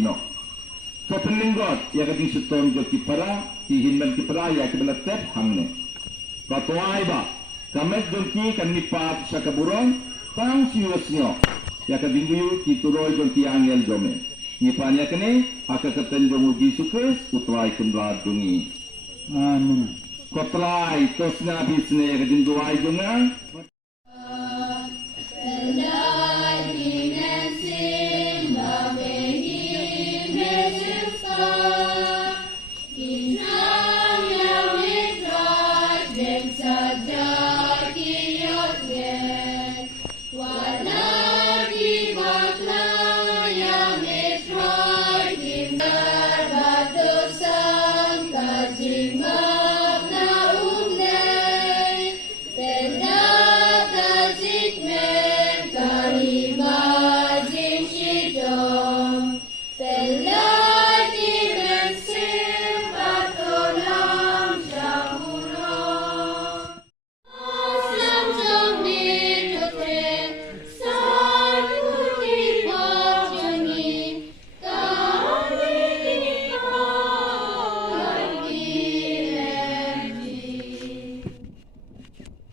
no. Kepeninggot ya kadang seton jo kipara hihinman kipara ya kebelatep hangne. Batuai ba kamet jonki kan nipat sakaburong tang siwasnyo ya kadang yu kituroi jonki angel jome. Nipanya kene aka keten jongu Yesus utrai kendra dungi. Amin. Kotrai tosna bisne ya kadang doai jonga.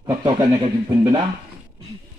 Katokan yang kajimpen benar